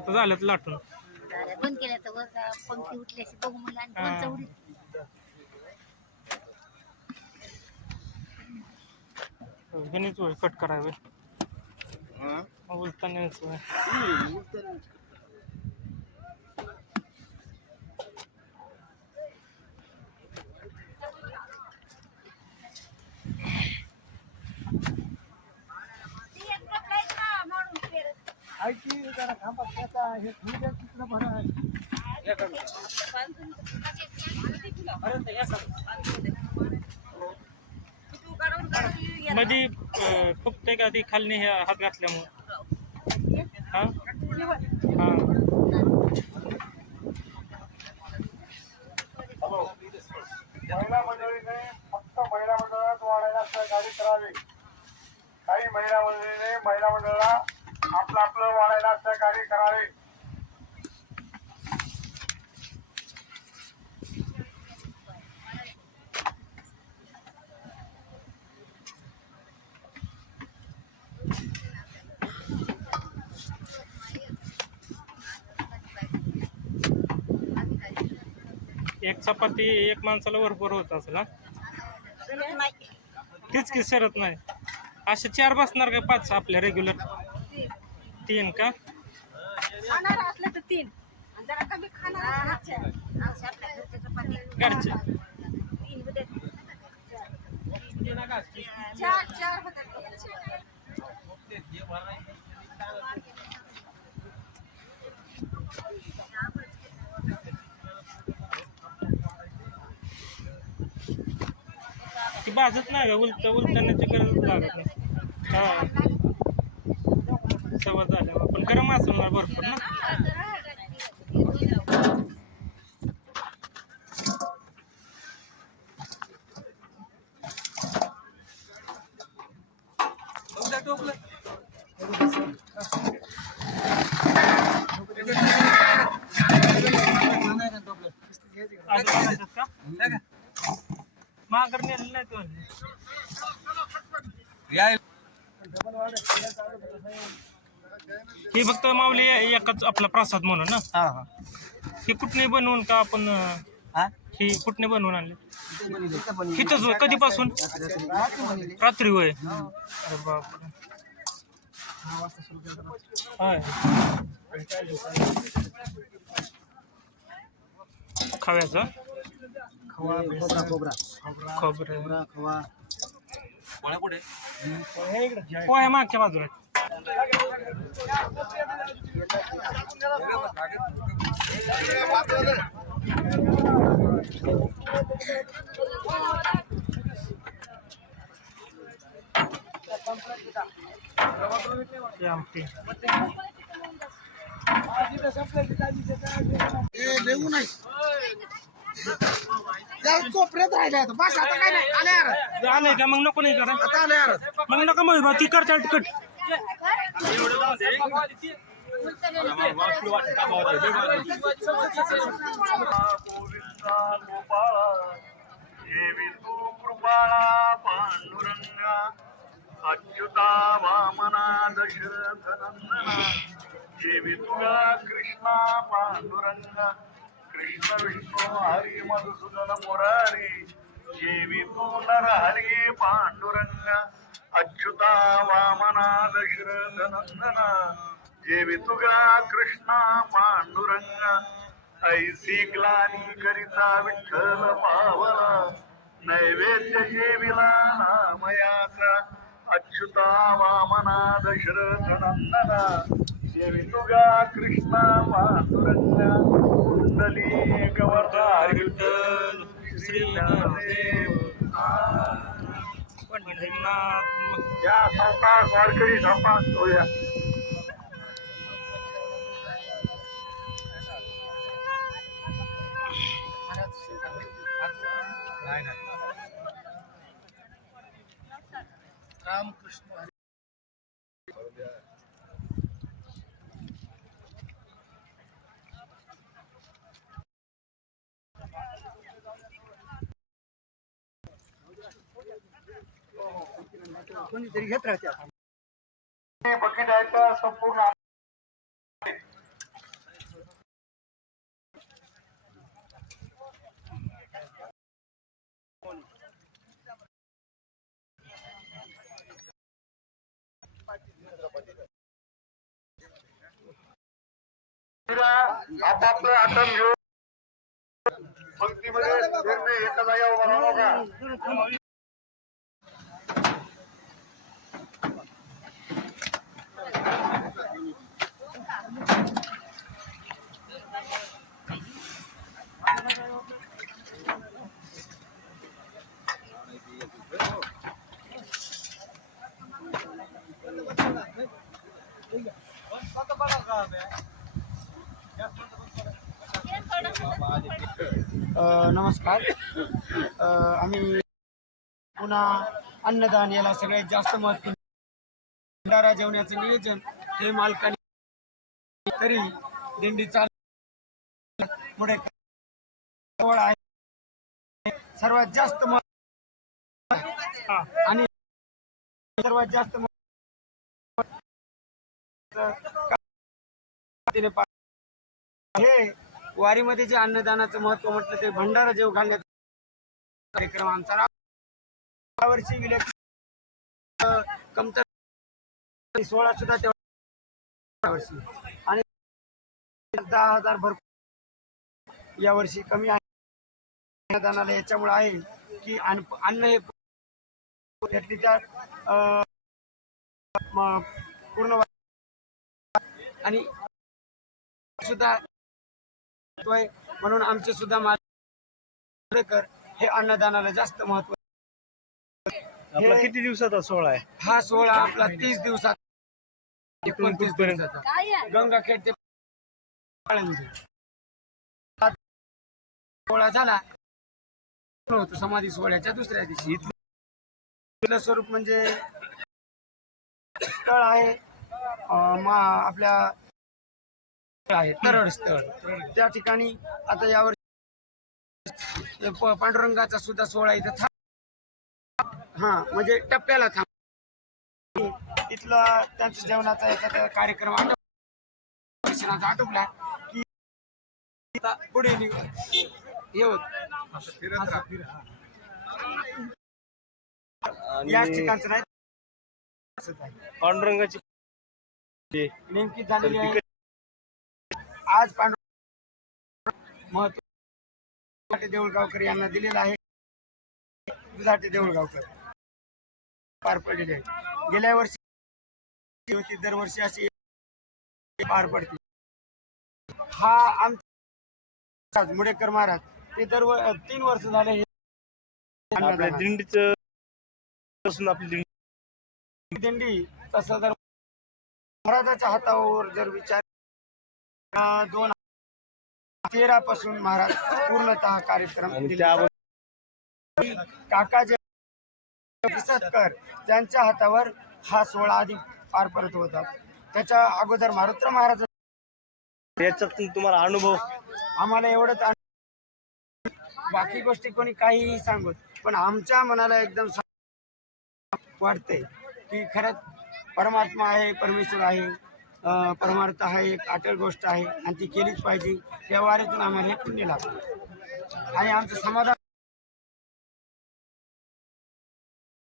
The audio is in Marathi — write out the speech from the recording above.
आता झालं लाटून. बंद केलं तर वर का पंखी उठल्याशी बघू म्हणलं आणि हा. कोणचं उडीत. ह्यानेच होय कट करावे. उलतानाच होय. मध्ये अं, फुगते का ती खाली हे हात घातल्यामुळे? हा हा. एक चपाती एक माणसाला भरपूर होत असेल ना तीच की सरत नाही. असे चार बसणार का पाच आपल्या रेग्युलर तीन का? असलं तर तीन घरचे तीन होते. चार चार होतात ती भाजत नाही का? उलट उलटण्याची गरज लागत नाही. हा. सवय झाल्या पण गरम असेल ना भरपूर ना? का? माघार नेलं नाही तो. हे फक्त माऊली एकच आपला प्रसाद म्हणून ना? हा हा. हे कुठने बनवून का आपण हा? हे कुठने बनवून आणले? इथं पण हिथंच होय कधीपासून? रात्री होय. अरे होय. खव्याचं? खवा खोबरा खोबरा. खोबरं खोबरा. खवा. पोह्या मागच्या बाजूला हे आमटी. लेऊ नाही. जाऊ कोपऱ्यात राहिले आता बस आता काय नाही. आले यार. आलंय का? मग नको नाही करा. आता आले यार. मग नका मग. ती करता कट अच्युता वामना दशरथ नंदना देवी तुला कृष्णा पांडुरंगा. कृष्ण विष्णू हरी मधुसूदन मुरारी देवी तू नर हरी पांडुरंगा अच्युता वामना दशरथ नंदना देवी कृष्णा पांडुरंगा ऐसी ग्लानी करिता विठ्ठल पावला नैवेद्य जेविला नामयाचा अच्युता वामना दशरथ नंदना देवी तुगा कृष्णा पांडुरंगा कुंडली गवर्धा विठ्ठल श्री ज्ञानदेव पंढरीनाथ या सावकाश वारकरी सावकाश होया रामकृष्ण कोणीतरी घेत राहते आपापलं आसन घेऊन पंक्तीमध्ये एका जागेवर बनवू नमस्कार आम्ही पुन्हा अन्नदान याला सगळ्यात जास्त महत्त्व भंडारा जेवण्याचं नियोजन हे मालकाने तरी दिंडी चाल पुढे जवळ आहे सर्वात जास्त आणि सर्वात जास्त महत्त्व- हे वारीमध्ये जे अन्नदानाचं महत्त्व म्हटलं ते भंडारा जेव घालण्याचा कार्यक्रम आमचा. राब- यावर्षी विलक्षण कमतर सोळा सुद्धा तेव्हा वर्षी. आणि दहा हजार भरपूर यावर्षी कमी आहे. अन्नदानाला याच्यामुळे आहे की अन्न अन्न हे त्यातली अं, पूर्ण आणि सुद्धा म्हणून आमचे सुद्धा मालेकर हे अन्नदानाला जास्त महत्त्व आपला किती दिवसाचा सोहळा आहे? हा सोहळा आपला तीस दिवसात. एकोणतीस दिवसाचा? गंगाखेड ते सोहळा झाला. होतो समाधी सोहळ्याच्या दुसऱ्या दिवशी. इथलं स्वरूप म्हणजे स्थळ आहे. आपल्या आहे तरड स्थळ त्या ठिकाणी आता यावर पांडुरंगाचा सुद्धा सोहळा इथं थांब हा म्हणजे टप्प्याला थांब इथला त्यांचा जेवणाचा एखादा कार्यक्रम आटोप दर्शनाचा आटोपला की पुढे हे होत. या ठिकाणचं नाही. पांडुरंगाची नेमकी झालेली आहे. आज पांडुरंग महत्त्व देऊळगावकर यांना दिलेला आहे. दुधाटे देऊळगावकर. पार पडलेले गेल्या वर्षी होती दरवर्षी अशी पार पडते. हा आमचा मुडेकर महाराज ते दर तीन वर्ष झाले हे. दिंडीचं दिंडी दिंडी तसं जर महाराजाच्या हातावर जर विचार दोन तेरा पासून महाराज पूर्णतः कार्यक्रम आणि दिले त्या जातात. काका जे सत्कर त्यांच्या हातावर हा सोहळा आधी पार पडत होता. त्याच्या अगोदर मारुत्र महाराज याच्यातून तुम्हाला अनुभव? आम्हाला एवढंच बाकी गोष्टी कोणी काहीही सांगत पण आमच्या मनाला एकदम वाटतंय की खरंच परमात्मा आहे परमेश्वर आहे. परमार्थ हा एक अटळ गोष्ट आहे आणि ती केलीच पाहिजे. त्या वारीतून आम्हाला हे पुण्य लागतं आणि आमचं समाधान